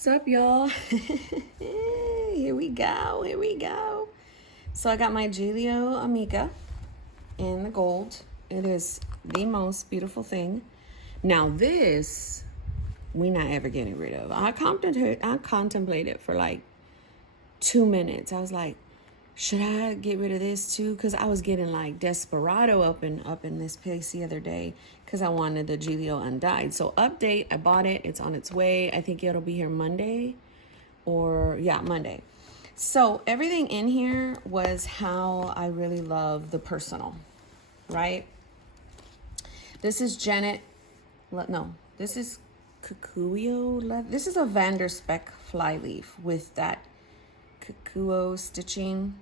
What's up, y'all? Here we go. Here we go. So I got my Gillio Amica in the gold. It is the most beautiful thing. Now this, we not ever getting rid of. I contemplated for like 2 minutes. I was like, should I get rid of this too? Because I was getting like desperado up in this place the other day because I wanted the Gillio undyed. So update, I bought it. It's on its way. I think it'll be here Monday Monday. So everything in here was how I really love the personal, right? This is this is Kikuyo. This is a Vanderspeck flyleaf with that Kikuo stitching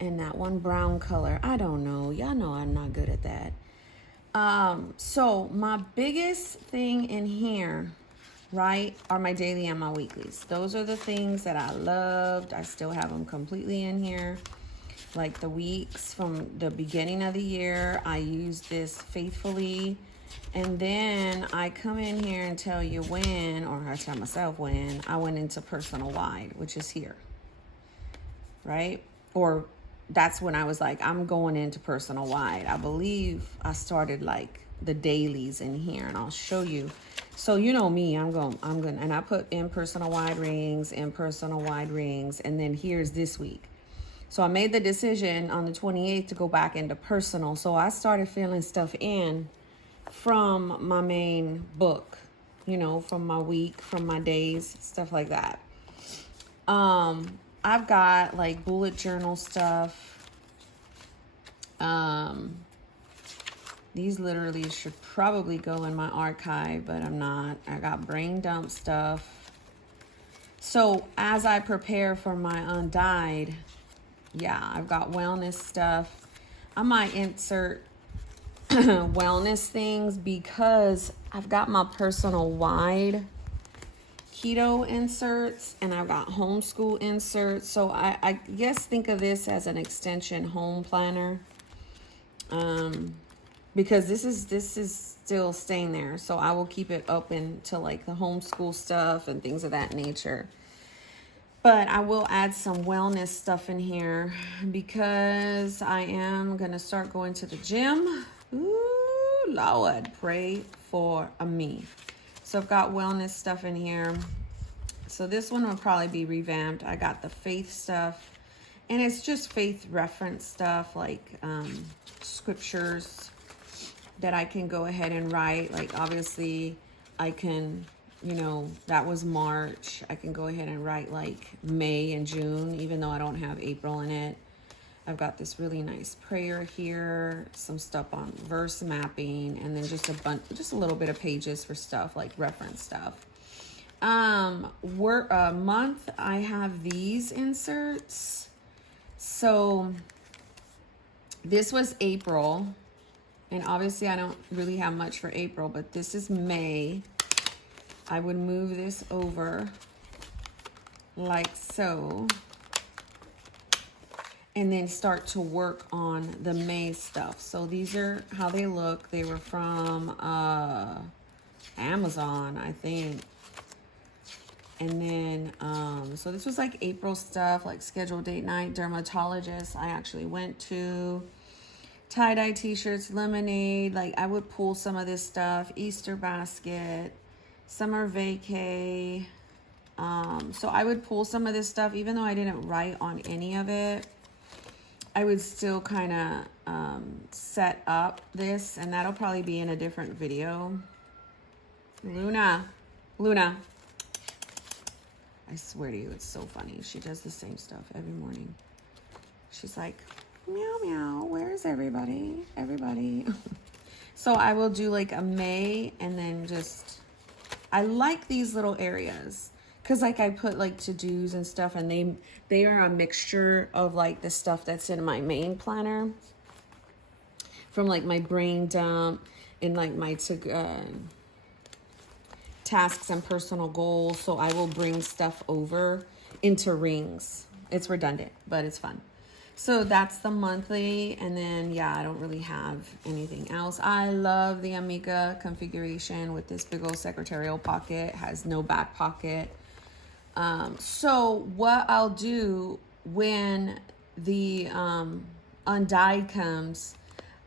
and that one brown color. I don't know. Y'all know I'm not good at that. So my biggest thing in here, right, are my daily and my weeklies. Those are the things that I loved. I still have them completely in here. Like the weeks from the beginning of the year, I use this faithfully. And then I come in here and tell you when, or I tell myself when, I went into personal wide, which is here, right? Or that's when I was like, I'm going into personal wide. I believe I started like the dailies in here, and I'll show you. So you know me, I'm going, and I put in personal wide rings, and then here's this week. So I made the decision on the 28th to go back into personal. So I started filling stuff in from my main book, you know, from my week, from my days, stuff like that. I've got like bullet journal stuff. These literally should probably go in my archive, but I'm not. I got brain dump stuff. So as I prepare for my undyed, yeah, I've got wellness stuff. I might insert wellness things because I've got my personal wide keto inserts and I've got homeschool inserts. So I guess think of this as an extension home planner, because this is still staying there. So I will keep it open to like the homeschool stuff and things of that nature. But I will add some wellness stuff in here because I am going to start going to the gym. Ooh, Lord, pray for me. So I've got wellness stuff in here. So this one will probably be revamped. I got the faith stuff. And it's just faith reference stuff, like scriptures that I can go ahead and write. Like obviously I can, you know, that was March. I can go ahead and write like May and June, even though I don't have April in it. I've got this really nice prayer here, some stuff on verse mapping, and then just a little bit of pages for stuff like reference stuff. Month, I have these inserts. So this was April, and obviously I don't really have much for April, but this is May. I would move this over like so, and then start to work on the May stuff. So these are how they look. They were from Amazon, I think. And then, so this was like April stuff, like scheduled date night, dermatologist I actually went to, tie-dye t-shirts, lemonade, like I would pull some of this stuff, Easter basket, summer vacay. So I would pull some of this stuff, even though I didn't write on any of it. I would still kind of set up this, and that'll probably be in a different video. Luna. I swear to you, it's so funny. She does the same stuff every morning. She's like, meow, meow, where's everybody? Everybody. So I will do like a May, and then just, I like these little areas. Because like I put like to-dos and stuff, and they are a mixture of like the stuff that's in my main planner. From like my brain dump and like my tasks and personal goals. So I will bring stuff over into rings. It's redundant, but it's fun. So that's the monthly, and then yeah, I don't really have anything else. I love the Amica configuration with this big old secretarial pocket. It has no back pocket. So what I'll do when the undyed comes,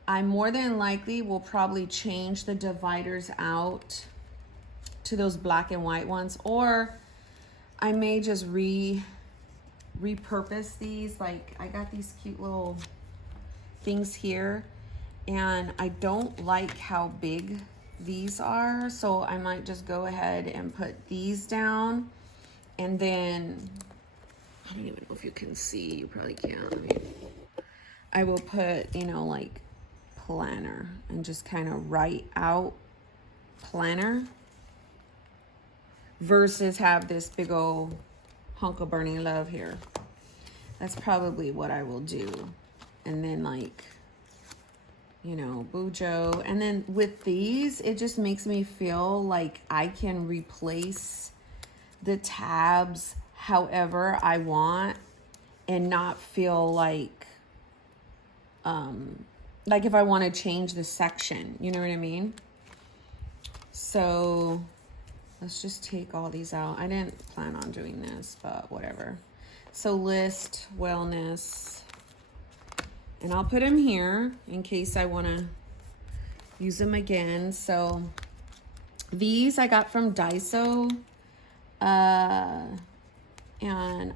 I more than likely will probably change the dividers out to those black and white ones, or I may just repurpose these. Like, I got these cute little things here, and I don't like how big these are, so I might just go ahead and put these down. And then I don't even know if you can see, you probably can't. I mean, I will put, you know, like planner, and just kind of write out planner versus have this big old hunk of burning love here. That's probably what I will do. And then, like, you know, Bujo. And then with these, it just makes me feel like I can replace the tabs however I want and not feel like if I want to change the section, you know what I mean? So let's just take all these out. I didn't plan on doing this, but whatever. So list, wellness, and I'll put them here in case I want to use them again. So these I got from Daiso, and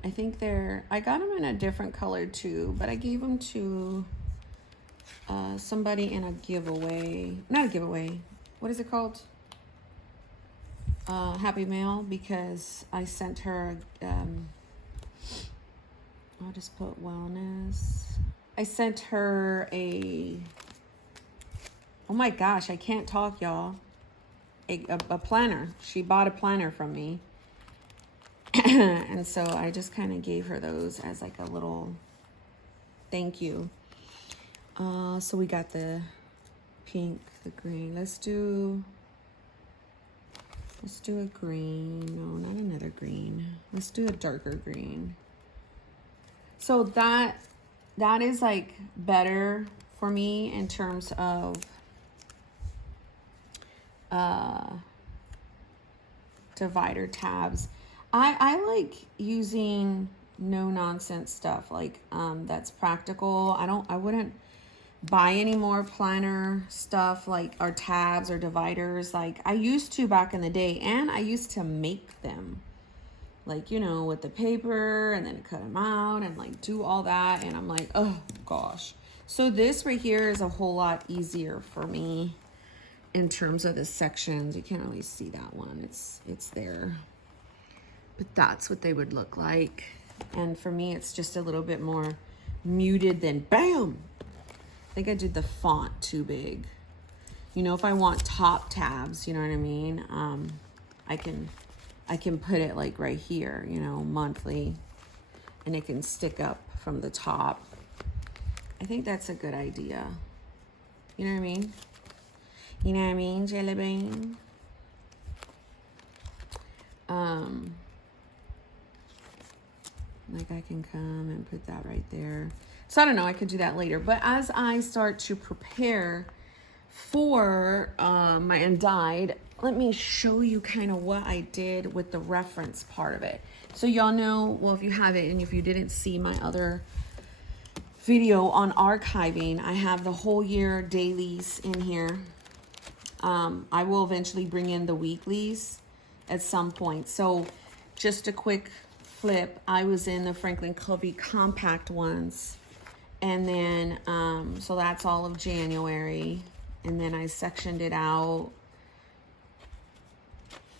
I think I got them in a different color too, but I gave them to somebody in a giveaway. Not a giveaway. What is it called? Happy Mail, because I sent her, I'll just put wellness. I sent her oh my gosh, I can't talk, y'all. A planner. She bought a planner from me. And so I just kind of gave her those as like a little thank you. So we got the pink, the green. Let's do a green. No, not another green. Let's do a darker green. So that is like better for me in terms of divider tabs. I like using no nonsense stuff, like that's practical. I wouldn't buy any more planner stuff like our tabs or dividers like I used to back in the day, and I used to make them, like, you know, with the paper and then cut them out and like do all that, and I'm like, oh gosh. So this right here is a whole lot easier for me in terms of the sections. You can't really see that one, it's there, but that's what they would look like. And for me, it's just a little bit more muted than bam. I think I did the font too big. You know, if I want top tabs, you know what I mean? I can put it like right here, you know, monthly, and it can stick up from the top. I think that's a good idea. You know what I mean? You know what I mean, Jelly Bean? Like I can come and put that right there. So I don't know, I could do that later. But as I start to prepare for my undyed, let me show you kind of what I did with the reference part of it. So y'all know, well, if you have it, and if you didn't see my other video on archiving, I have the whole year dailies in here. I will eventually bring in the weeklies at some point. So just a quick flip, I was in the Franklin Covey compact ones, and then so that's all of January, and then I sectioned it out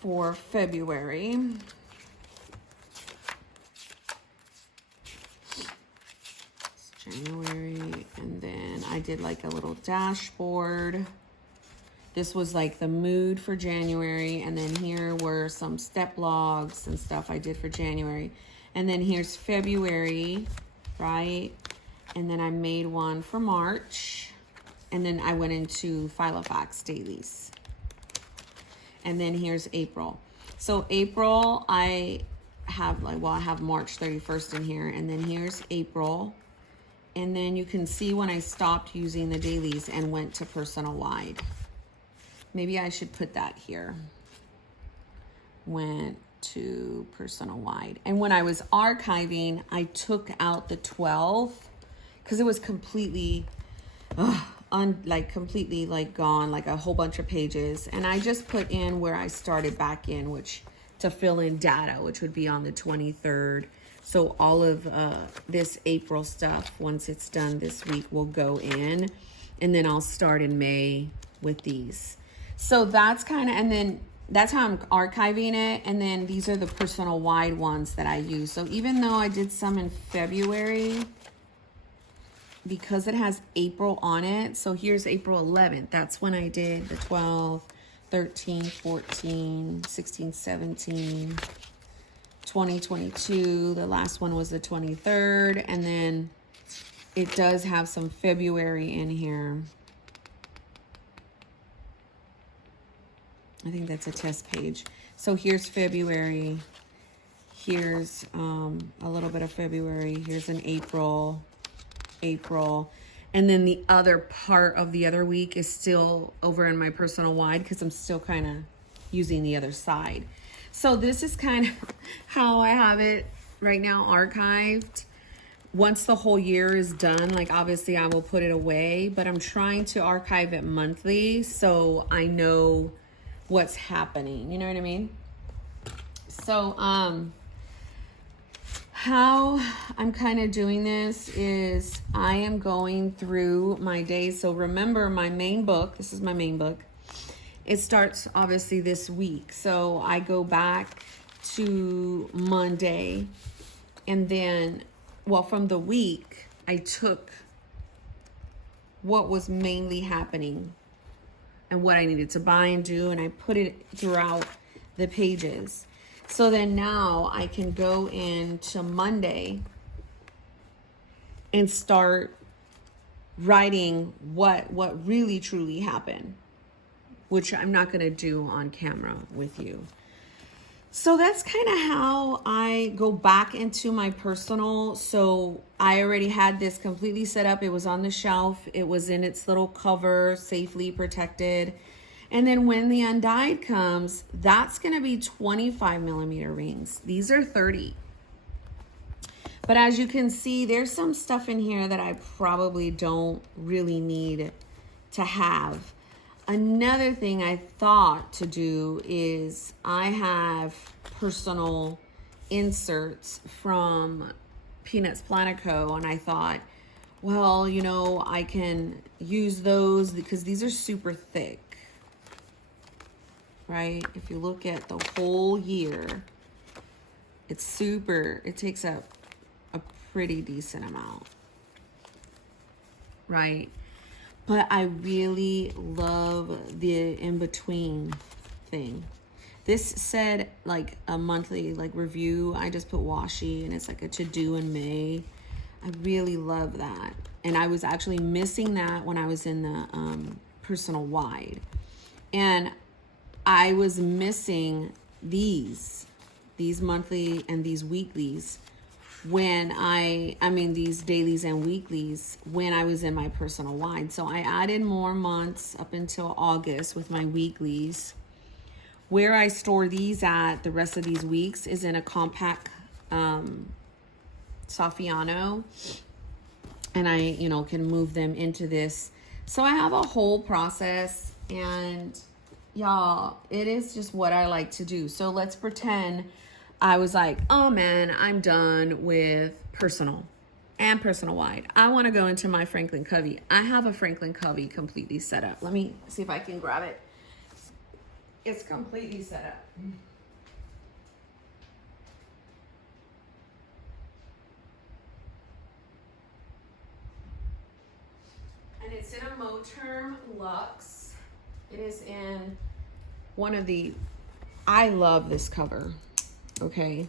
for February. It's January, and then I did like a little dashboard. This was like the mood for January, and then here were some step logs and stuff I did for January. And then here's February, right? And then I made one for March, and then I went into Filofax dailies. And then here's April. So April, I have like, well, I have March 31st in here, and then here's April. And then you can see when I stopped using the dailies and went to personal wide. Maybe I should put that here. Went to personal wide. And when I was archiving, I took out the 12 because it was completely completely gone, like a whole bunch of pages. And I just put in where I started back in, which to fill in data, which would be on the 23rd. So all of this April stuff, once it's done this week, will go in. And then I'll start in May with these. So that's kind of, and then that's how I'm archiving it. And then these are the personal wide ones that I use. So even though I did some in February, because it has April on it, so here's April 11th. That's when I did the 12, 13, 14, 16, 17, 20, 22. The last one was the 23rd. And then it does have some February in here. I think that's a test page. So here's February. Here's a little bit of February. Here's an April. And then the other part of the other week is still over in my personal wide because I'm still kind of using the other side. So this is kind of how I have it right now archived. Once the whole year is done, like obviously I will put it away, but I'm trying to archive it monthly so I know what's happening. You know what I mean? So how I'm kind of doing this is I am going through my days. So remember my main book, this is my main book. It starts obviously this week. So I go back to Monday and then, well, from the week, I took what was mainly happening and what I needed to buy and do, and I put it throughout the pages. So then now I can go into Monday and start writing what really truly happened, which I'm not going to do on camera with you. So that's kind of how I go back into my personal. So I already had this completely set up. It was on the shelf. It was in its little cover, safely protected. And then when the undyed comes, that's going to be 25 millimeter rings. These are 30. But as you can see, there's some stuff in here that I probably don't really need to have. Another thing I thought to do is I have personal inserts from Peanuts Planico, and I thought, well, you know, I can use those because these are super thick. Right? If you look at the whole year, it takes up a pretty decent amount. Right? But I really love the in-between thing. This said like a monthly review. I just put washi and it's like a to-do in May. I really love that. And I was actually missing that when I was in the personal wide. And I was missing these monthly and these weeklies when these dailies and weeklies when I was in my personal wide. So I added more months up until August with my weeklies. Where I store these at the rest of these weeks is in a compact Saffiano, and I can move them into this. So I have a whole process, and y'all, it is just what I like to do. So let's pretend I was like, oh man, I'm done with personal and personal wide. I want to go into my Franklin Covey. I have a Franklin Covey completely set up. Let me see if I can grab it. It's completely set up. And it's in a Moterm Luxe. It is in one of the, I love this cover, okay?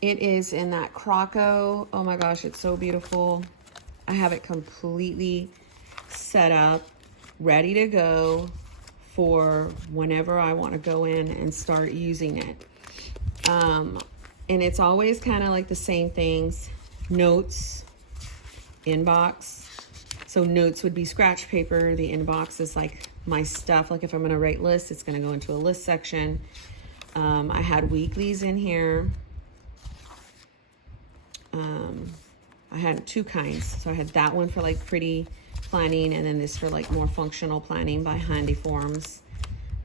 It is in that Croco. Oh my gosh, it's so beautiful. I have it completely set up, ready to go for whenever I want to go in and start using it. And it's always kind of like the same things. Notes, inbox. So notes would be scratch paper. The inbox is like my stuff. Like if I'm going to write lists, it's going to go into a list section. I had weeklies in here. I had two kinds. So I had that one for like pretty planning, and then this for like more functional planning by Handy Forms.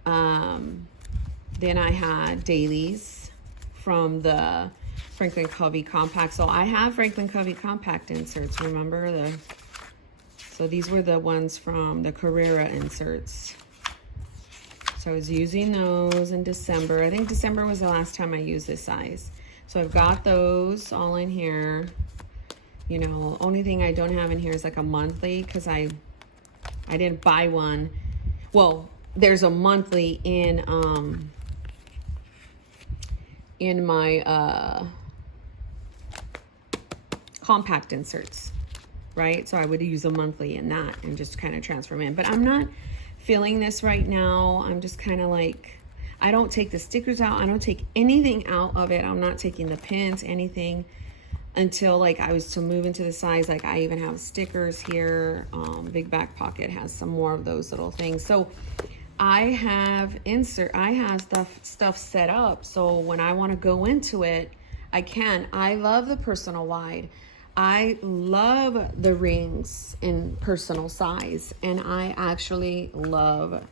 Then I had dailies from the Franklin Covey compact. So I have Franklin Covey compact inserts, remember? So these were the ones from the Carrera inserts. So I was using those in December. I think December was the last time I used this size. So I've got those all in here. You know, only thing I don't have in here is like a monthly, because I didn't buy one. Well, there's a monthly in my compact inserts, right? So I would use a monthly in that and just kind of transfer them in. But I'm not feeling this right now. I'm just kind of like, I don't take the stickers out. I don't take anything out of it. I'm not taking the pins, anything, until like I was to move into the size. Like I even have stickers here. Big Back Pocket has some more of those little things. So I have stuff set up, so when I want to go into it, I can. I love the personal wide. I love the rings in personal size, and I actually love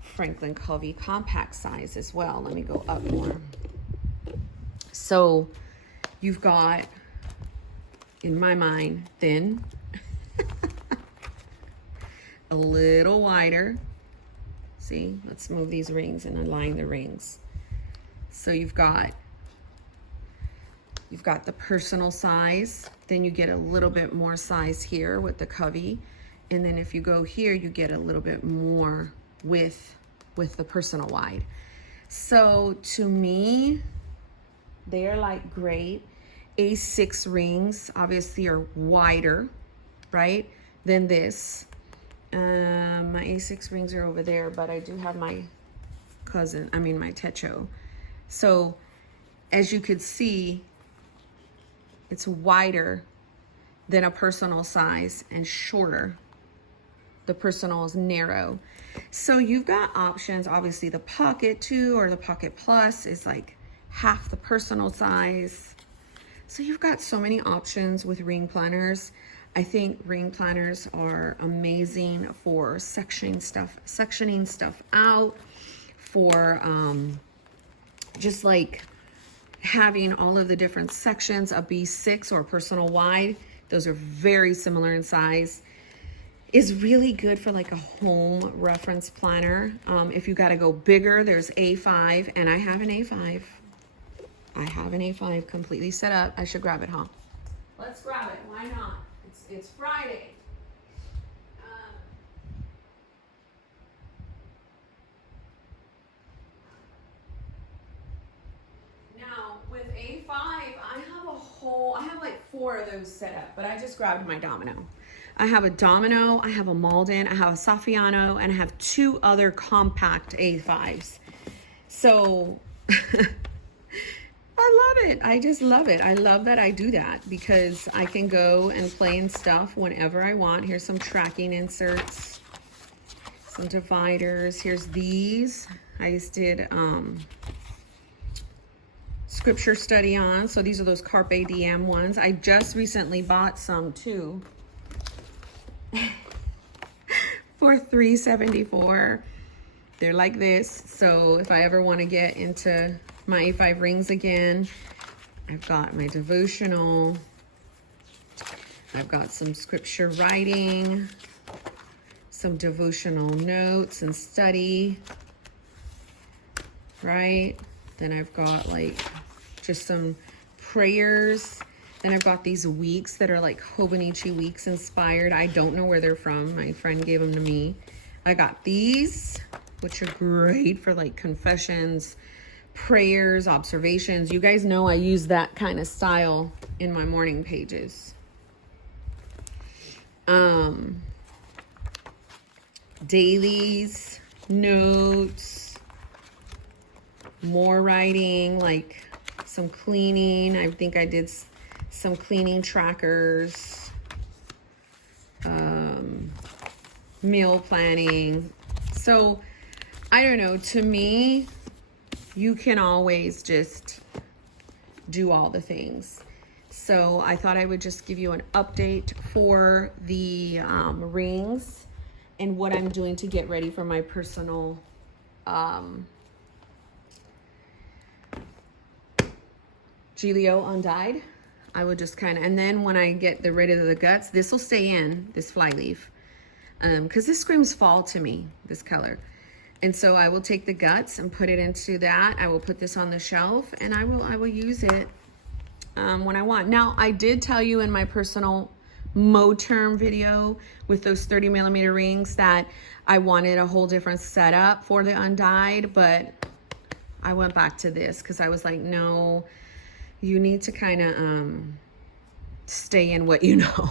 Franklin Covey compact size as well. Let me go up more. So you've got, in my mind, thin, a little wider. See, let's move these rings and align the rings. So you've got the personal size, then you get a little bit more size here with the Covey. And then if you go here, you get a little bit more width with the personal wide. So to me, they're like great. A6 rings obviously are wider, right, than this. My A6 rings are over there, but I do have my my Techo. So as you could see, it's wider than a personal size and shorter. The personal is narrow. So you've got options. Obviously the Pocket 2 or the Pocket Plus is like half the personal size. So you've got so many options with ring planners. I think ring planners are amazing for sectioning stuff out, for just like having all of the different sections. A B6 or personal wide, those are very similar in size, is really good for like a home reference planner. If you got to go bigger, there's A5, and I have an A5. I have an A5 completely set up. I should grab it, huh? Let's grab it. Why not? It's Friday. Now with A5, I have like 4 of those set up, but I just grabbed my Domino. I have a Domino, I have a Malden, I have a Saffiano, and I have 2 other compact A5s. So I love it. I just love it. I love that I do that because I can go and play in stuff whenever I want. Here's some tracking inserts, some dividers. Here's these. I just did scripture study on. So these are those Carpe Diem ones. I just recently bought some too for $3.74. They're like this. So if I ever want to get into my A5 rings again, I've got my devotional. I've got some scripture writing, some devotional notes and study, right? Then I've got like just some prayers. Then I've got these weeks that are like Hobonichi weeks inspired. I don't know where they're from. My friend gave them to me. I got these, which are great for like confessions, prayers, observations. You guys know I use that kind of style in my morning pages. Dailies, notes, more writing, like some cleaning. I think I did some cleaning trackers. meal planning. So I don't know, to me, you can always just do all the things. So I thought I would just give you an update for the rings and what I'm doing to get ready for my personal Gillio undyed. I would just kind of, and then when I get rid of the guts, this will stay in, this fly leaf, because this screams fall to me, this color. And so I will take the guts and put it into that. I will put this on the shelf, and I will use it when I want. Now, I did tell you in my personal term video with those 30mm rings that I wanted a whole different setup for the undyed, but I went back to this because I was like, no, you need to kind of stay in what you know.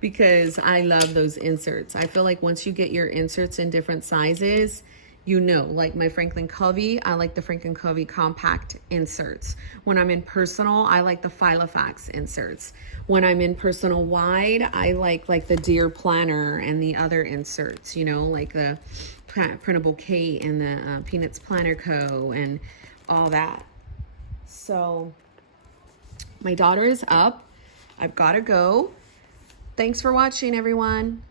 Because I love those inserts. I feel like once you get your inserts in different sizes, you know, like my Franklin Covey, I like the Franklin Covey compact inserts. When I'm in personal, I like the Filofax inserts. When I'm in personal wide, I like the Deer Planner and the other inserts, you know, like the Printable Kate and the Peanuts Planner Co. and all that. So my daughter is up. I've got to go. Thanks for watching, everyone.